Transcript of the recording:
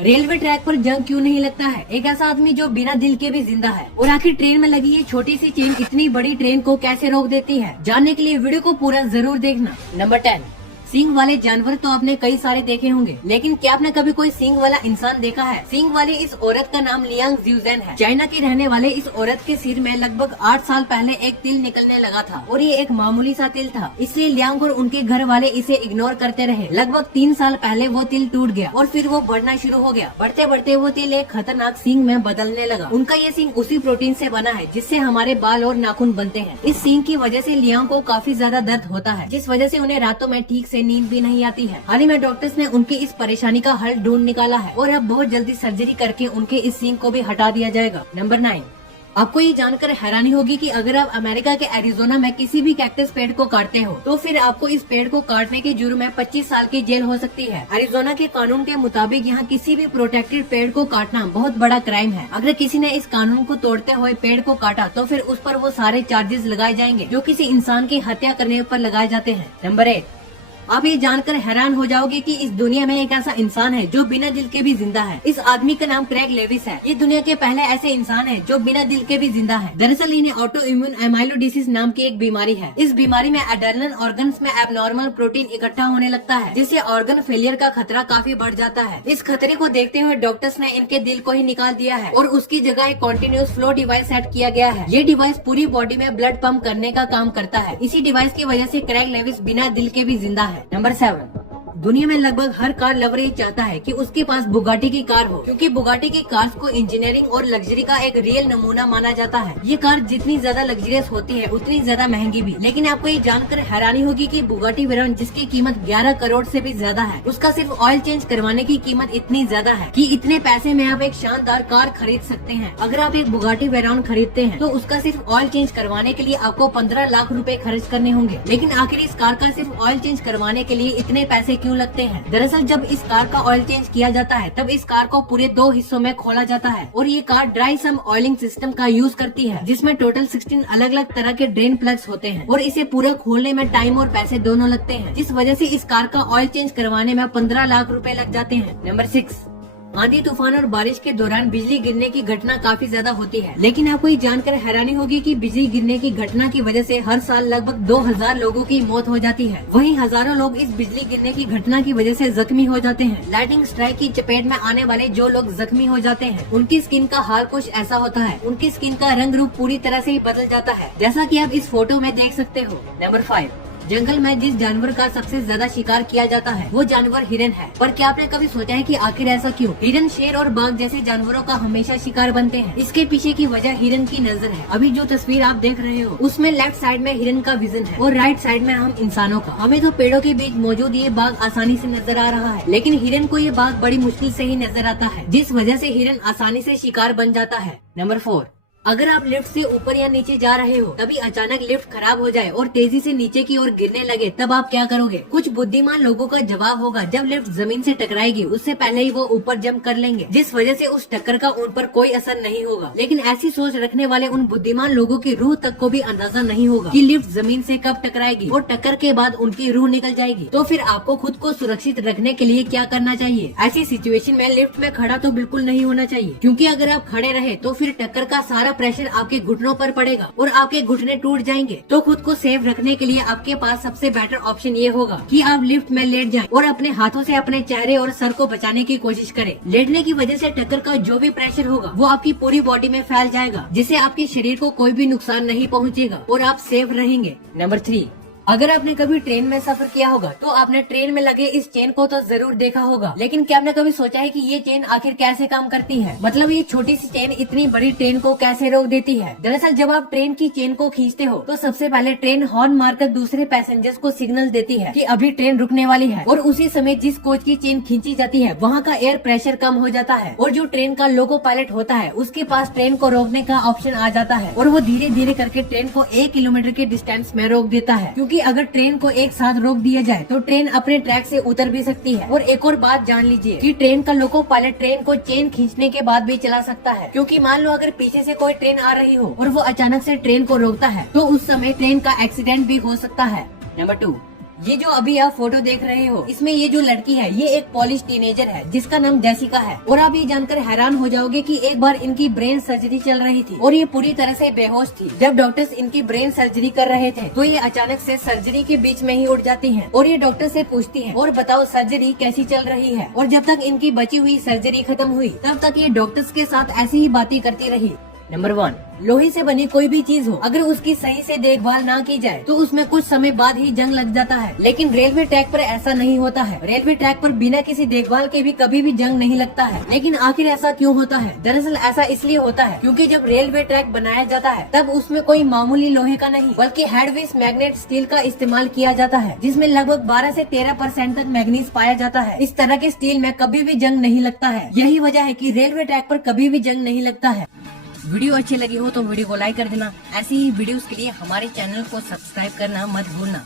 Railway track पर जंग क्यों नहीं लगता है? एक ऐसा आदमी जो बिना दिल के भी जिंदा है। और आखिर ट्रेन में लगी ये छोटी सी चेन इतनी बड़ी ट्रेन को कैसे रोक देती है? जानने के लिए वीडियो को पूरा जरूर देखना। नंबर 10, सींग वाले जानवर तो आपने कई सारे देखे होंगे, लेकिन क्या आपने कभी कोई सींग वाला इंसान देखा है? सींग वाली इस औरत का नाम लियांग ज्यूजेन है। चाइना की रहने वाले इस औरत के सिर में लगभग 8 साल पहले एक तिल निकलने लगा था और ये एक मामूली सा तिल था, इसलिए लियांग और उनके घर वाले इसे इग्नोर करते रहे। लगभग 3 साल पहले वो तिल टूट गया और फिर वो बढ़ना शुरू हो गया। बढ़ते बढ़ते वो तिल एक खतरनाक सींग में बदलने लगा। उनका ये सींग उसी प्रोटीन से बना है जिससे हमारे बाल और नाखून बनते हैं। इस सींग की वजह से लियांग को काफी ज्यादा दर्द होता है, जिस वजह से उन्हें रातों में ठीक से नींद भी नहीं आती है। हाल ही में डॉक्टर्स ने उनकी इस परेशानी का हल ढूंढ निकाला है और अब बहुत जल्दी सर्जरी करके उनके इस सींग को भी हटा दिया जाएगा। नंबर 9, आपको ये जानकर हैरानी होगी कि अगर आप अमेरिका के एरिजोना में किसी भी कैक्टस पेड़ को काटते हो तो फिर आपको इस पेड़ को काटने के जुर्म में 25 साल की जेल हो सकती है। एरिजोना के कानून के मुताबिक यहाँ किसी भी प्रोटेक्टेड पेड़ को काटना बहुत बड़ा क्राइम है। अगर किसी ने इस कानून को तोड़ते हुए पेड़ को काटा तो फिर उस पर वो सारे चार्जेस लगाए जाएंगे जो किसी इंसान की हत्या करने पर लगाए जाते हैं। नंबर 8, आप ये जानकर हैरान हो जाओगे कि इस दुनिया में एक ऐसा इंसान है जो बिना दिल के भी जिंदा है। इस आदमी का नाम क्रेग लेविस है। ये दुनिया के पहले ऐसे इंसान है जो बिना दिल के भी जिंदा है। दरअसल इन्हें ऑटो इम्यून एमाइलोडिसिस नाम की एक बीमारी है। इस बीमारी में एडर्नल ऑर्गन्स में एबनॉर्मल प्रोटीन इकट्ठा होने लगता है, जिससे ऑर्गन फेलियर का खतरा काफी बढ़ जाता है। इस खतरे को देखते हुए डॉक्टर्स ने इनके दिल को ही निकाल दिया है और उसकी जगह एक कॉन्टिन्यूस फ्लो डिवाइस सेट किया गया है। ये डिवाइस पूरी बॉडी में ब्लड पंप करने का काम करता है। इसी डिवाइस की वजह से क्रेग लेविस बिना दिल के भी जिंदा है। नंबर 7, दुनिया में लगभग हर कार लवर ये चाहता है कि उसके पास बुगाटी की कार हो, क्योंकि बुगाटी की कार्स को इंजीनियरिंग और लग्जरी का एक रियल नमूना माना जाता है। ये कार जितनी ज्यादा लग्जरियस होती है उतनी ज्यादा महंगी भी। लेकिन आपको ये जानकर हैरानी होगी कि बुगाटी वेरॉन, जिसकी कीमत 11 करोड़ से भी ज्यादा है, उसका सिर्फ ऑयल चेंज करवाने की कीमत इतनी ज्यादा है कि इतने पैसे में आप एक शानदार कार खरीद सकते हैं। अगर आप एक बुगाटी वेरॉन खरीदते हैं तो उसका सिर्फ ऑयल चेंज करवाने के लिए आपको 15 लाख रुपए खर्च करने होंगे। लेकिन आखिर इस कार का सिर्फ ऑयल चेंज करवाने के लिए इतने पैसे क्यों लगते हैं? दरअसल जब इस कार का ऑयल चेंज किया जाता है तब इस कार को पूरे 2 हिस्सों में खोला जाता है और ये कार ड्राई सम ऑयलिंग सिस्टम का यूज करती है, जिसमें टोटल 16 अलग अलग तरह के ड्रेन प्लग्स होते हैं और इसे पूरा खोलने में टाइम और पैसे दोनों लगते हैं, जिस वजह से इस कार का ऑयल चेंज करवाने में 15 लाख रुपए लग जाते हैं। नंबर 6, आंधी तूफान और बारिश के दौरान बिजली गिरने की घटना काफी ज्यादा होती है। लेकिन आपको ये जानकर हैरानी होगी कि बिजली गिरने की घटना की वजह से हर साल लगभग 2000 लोगों की मौत हो जाती है। वहीं हजारों लोग इस बिजली गिरने की घटना की वजह से जख्मी हो जाते हैं। लाइटनिंग स्ट्राइक की चपेट में आने वाले जो लोग जख्मी हो जाते हैं उनकी स्किन का हाल कुछ ऐसा होता है। उनकी स्किन का रंग रूप पूरी तरह से ही बदल जाता है, जैसा कि आप इस फोटो में देख सकते हो। नंबर 5, जंगल में जिस जानवर का सबसे ज्यादा शिकार किया जाता है वो जानवर हिरन है। पर क्या आपने कभी सोचा है कि आखिर ऐसा क्यों? हिरन, शेर और बाघ जैसे जानवरों का हमेशा शिकार बनते हैं। इसके पीछे की वजह हिरन की नजर है। अभी जो तस्वीर आप देख रहे हो उसमें लेफ्ट साइड में हिरन का विजन है और राइट साइड में हम इंसानों का। हमें तो पेड़ों के बीच मौजूद ये बाघ आसानी से नजर आ रहा है, लेकिन हिरन को ये बाघ बड़ी मुश्किल से ही नजर आता है, जिस वजह से हिरन आसानी से शिकार बन जाता है। नंबर 4, अगर आप लिफ्ट से ऊपर या नीचे जा रहे हो तभी अचानक लिफ्ट खराब हो जाए और तेजी से नीचे की ओर गिरने लगे, तब आप क्या करोगे? कुछ बुद्धिमान लोगों का जवाब होगा जब लिफ्ट जमीन से टकराएगी उससे पहले ही वो ऊपर जंप कर लेंगे, जिस वजह से उस टक्कर का उन पर कोई असर नहीं होगा। लेकिन ऐसी सोच रखने वाले उन बुद्धिमान लोगों की रूह तक को भी अंदाजा नहीं होगा कि लिफ्ट जमीन से कब टकराएगी और टक्कर के बाद उनकी रूह निकल जाएगी। तो फिर आपको खुद को सुरक्षित रखने के लिए क्या करना चाहिए? ऐसी सिचुएशन में लिफ्ट में खड़ा तो बिल्कुल नहीं होना चाहिए, क्योंकि अगर आप खड़े रहे तो फिर टक्कर का सारा प्रेशर आपके घुटनों पर पड़ेगा और आपके घुटने टूट जाएंगे। तो खुद को सेफ रखने के लिए आपके पास सबसे बेटर ऑप्शन ये होगा कि आप लिफ्ट में लेट जाएं और अपने हाथों से अपने चेहरे और सर को बचाने की कोशिश करें। लेटने की वजह से टक्कर का जो भी प्रेशर होगा वो आपकी पूरी बॉडी में फैल जाएगा, जिससे आपके शरीर को कोई भी नुकसान नहीं पहुंचेगा और आप सेफ रहेंगे। नंबर 3, अगर आपने कभी ट्रेन में सफर किया होगा तो आपने ट्रेन में लगे इस चेन को तो जरूर देखा होगा, लेकिन क्या आपने कभी सोचा है कि ये चेन आखिर कैसे काम करती है? मतलब ये छोटी सी चेन इतनी बड़ी ट्रेन को कैसे रोक देती है? दरअसल जब आप ट्रेन की चेन को खींचते हो तो सबसे पहले ट्रेन हॉर्न मारकर दूसरे पैसेंजर्स को सिग्नल देती है कि अभी ट्रेन रुकने वाली है, और उसी समय जिस कोच की चेन खींची जाती है वहाँ का एयर प्रेशर कम हो जाता है और जो ट्रेन का लोको पायलट होता है उसके पास ट्रेन को रोकने का ऑप्शन आ जाता है और वो धीरे धीरे करके ट्रेन को 1 किलोमीटर के डिस्टेंस में रोक देता है, क्योंकि अगर ट्रेन को एक साथ रोक दिया जाए तो ट्रेन अपने ट्रैक से उतर भी सकती है। और एक और बात जान लीजिए कि ट्रेन का लोको पायलट ट्रेन को चेन खींचने के बाद भी चला सकता है, क्योंकि मान लो अगर पीछे से कोई ट्रेन आ रही हो और वो अचानक से ट्रेन को रोकता है तो उस समय ट्रेन का एक्सीडेंट भी हो सकता है। नंबर 2, ये जो अभी आप फोटो देख रहे हो, इसमें ये जो लड़की है ये एक पॉलिश टीनेजर है जिसका नाम जेसिका है। और आप ये जानकर हैरान हो जाओगे कि एक बार इनकी ब्रेन सर्जरी चल रही थी और ये पूरी तरह से बेहोश थी। जब डॉक्टर्स इनकी ब्रेन सर्जरी कर रहे थे तो ये अचानक से सर्जरी के बीच में ही उठ जाती हैं और ये डॉक्टर से पूछती हैं, और बताओ सर्जरी कैसी चल रही है। और जब तक इनकी बची हुई सर्जरी खत्म हुई तब तक ये डॉक्टर्स के साथ ऐसी ही बातें करती रही। नंबर 1, लोहे से बनी कोई भी चीज हो, अगर उसकी सही से देखभाल ना की जाए तो उसमें कुछ समय बाद ही जंग लग जाता है। लेकिन रेलवे ट्रैक पर ऐसा नहीं होता है। रेलवे ट्रैक पर बिना किसी देखभाल के भी कभी भी जंग नहीं लगता है। लेकिन आखिर ऐसा क्यों होता है? दरअसल ऐसा इसलिए होता है क्योंकि जब रेलवे ट्रैक बनाया जाता है तब उसमें कोई मामूली लोहे का नहीं बल्कि हेडवेस मैग्नेट स्टील का इस्तेमाल किया जाता है, जिसमें लगभग 12 से 13% तक मैग्नीज पाया जाता है। इस तरह के स्टील में कभी भी जंग नहीं लगता है। यही वजह है कि रेलवे ट्रैक पर कभी भी जंग नहीं लगता है। वीडियो अच्छी लगी हो तो वीडियो को लाइक कर देना। ऐसी ही वीडियोस के लिए हमारे चैनल को सब्सक्राइब करना मत भूलना।